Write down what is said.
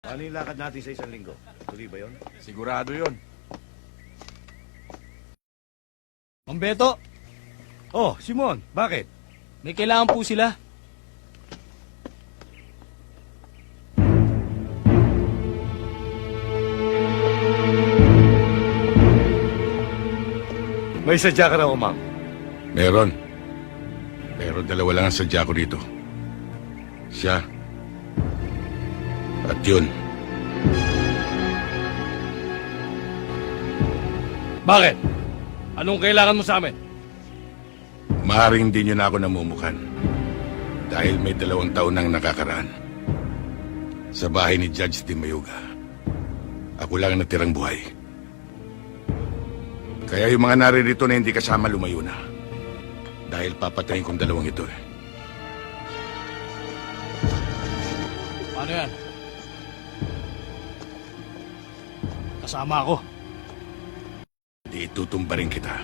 Paano yung lakad natin sa 1 linggo? Tuloy ba yun? Sigurado yun. Mang Beto, Oh, Simon, bakit? may kailangan po sila. May sadya ka raw, ma'am. Meron. Pero dalawa lang ang sadya ko dito. Siya. At yun. Bakit? Anong kailangan mo sa amin? Maaaring hindi nyo na ako namumukan. Dahil may 2 taon nang nakakaraan. Sa bahay ni Judge Di Mayuga. Ako lang ang natirang buhay. Kaya yung mga naririto na hindi kasama lumayo na. Dahil papatayin kong 2 ito eh. Paano yan? Kasama ako. Di itutumba rin kita.